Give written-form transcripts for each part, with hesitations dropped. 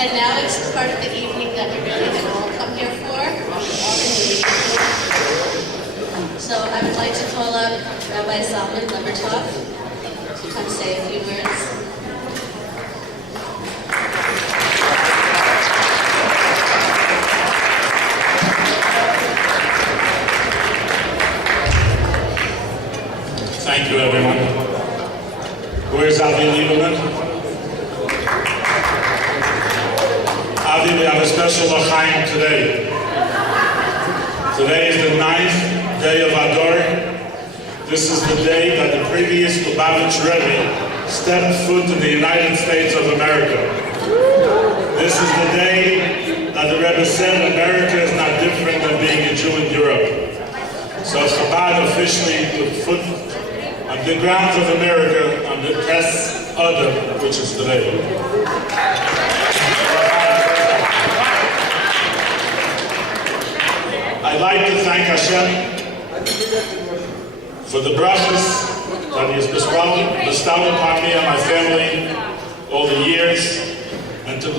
And now it's part of the evening that we really didn't all come here for. So I would like to call up Rabbi Zalman, Levertov, to come say a few words. Thank you, everyone. Where's Avi Lieberman? Avi, we have a special l'chaim today. Today is the 9th day of Adar. This is the day that the previous Lubavitch Rebbe stepped foot in the United States of America. This is the day that the Rebbe said America is not different than being a Jew in Europe. So Chabad officially put foot on the grounds of America on the Tes Adam, which is today. I'd like to thank Hashem for the brachas that He has bestowed upon me and my family all the years, and to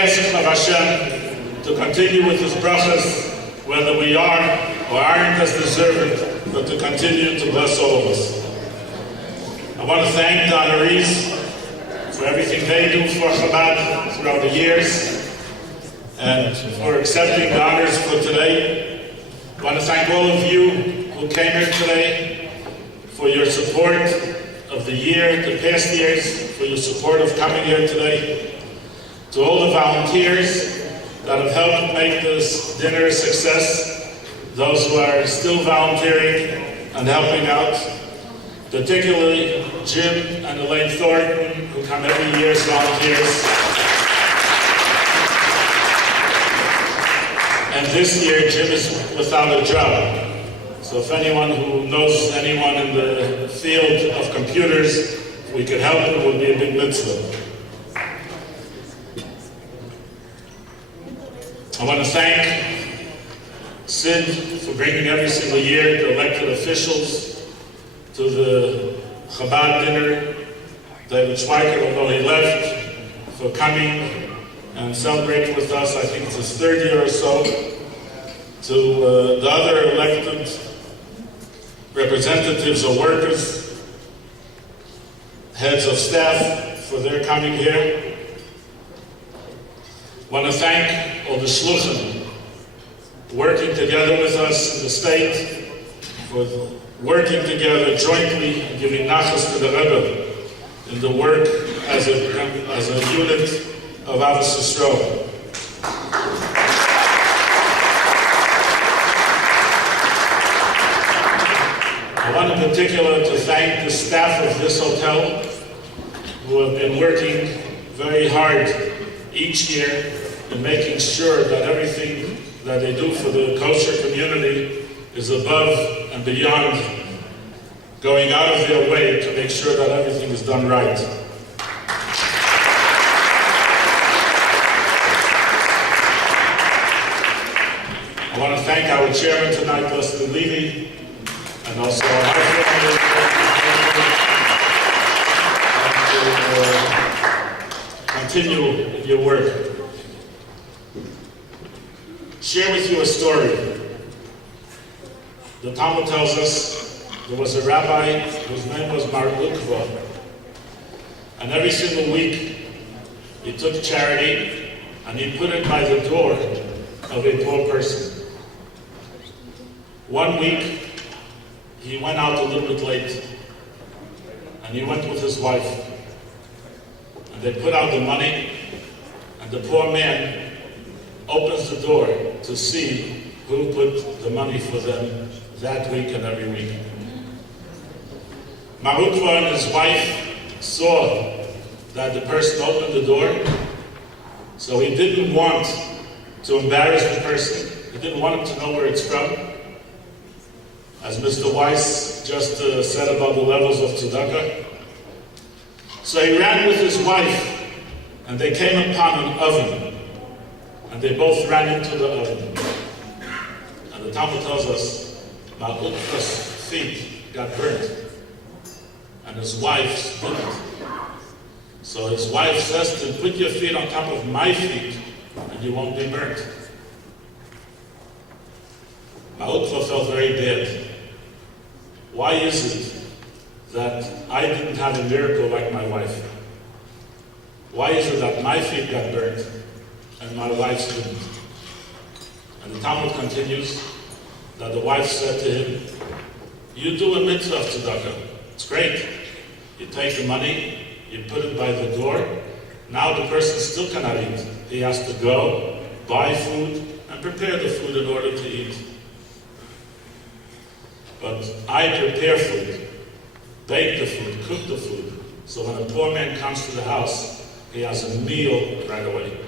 ask of Hashem to continue with His brachas, whether we are or aren't as deserving, but to continue to bless all of us. I want to thank the honorees for everything they do for Chabad throughout the years and for accepting the honors for today. I want to thank all of you who came here today for your support of the year, the past years, for your support of coming here today. To all the volunteers that have helped make this dinner a success, those who are still volunteering and helping out, particularly Jim and Elaine Thornton, who come every year as volunteers. And this year, Jim is without a job. So if anyone who knows anyone in the field of computers, if we could help him, it would be a big mitzvah. I want to thank Sid for bringing every single year the elected officials to the Chabad dinner, David Schweiker, although he left, for coming and celebrating with us. I think it's his 3rd year or so. To the other elected representatives or workers, heads of staff, for their coming here. I want to thank all the shluchim working together with us in the state, for working together jointly and giving nachas to the Rebbe in the work as a unit of Avos Yisrael. I want in particular to thank the staff of this hotel who have been working very hard each year in making sure that everything that they do for the kosher community is above and beyond, going out of their way to make sure that everything is done right. I want to thank our chairman tonight, Leslie Levy, and also our family, and to continue in your work. Share with you a story. The Talmud tells us there was a rabbi whose name was Mar Ukva, and every single week he took charity and he put it by the door of a poor person. One week he went out a little bit late and he went with his wife, and they put out the money, and the poor man opens the door to see who put the money for them that week and every week. Marukva and his wife saw that the person opened the door, so he didn't want to embarrass the person. He didn't want him to know where it's from. As Mr. Weiss just said about the levels of tzedakah. So he ran with his wife, and they came upon an oven, and they both ran into the oven. And the Talmud tells us, Ma'ut's feet got burnt, and his wife's didn't. So his wife says to put your feet on top of my feet and you won't be burnt. Ma'utva felt very bad. Why is it that I didn't have a miracle like my wife? Why is it that my feet got burnt and my wife's didn't? And the Talmud continues that the wife said to him, you do a mitzvah of tzedakah. It's great. You take the money, you put it by the door. Now the person still cannot eat. He has to go, buy food, and prepare the food in order to eat. But I prepare food, bake the food, cook the food, so when a poor man comes to the house, he has a meal right away.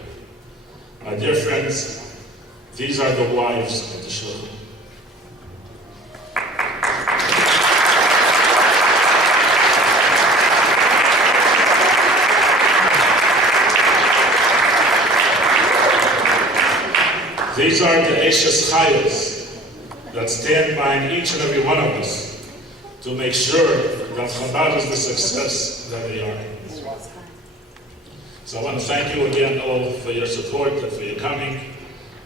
My dear friends, these are the wives of the shul. These are the Eshes Chayos that stand behind each and every one of us to make sure that Chabad is the success that they are. So I want to thank you again all for your support and for your coming,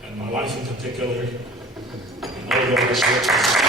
and my wife in particular, and all the other churches.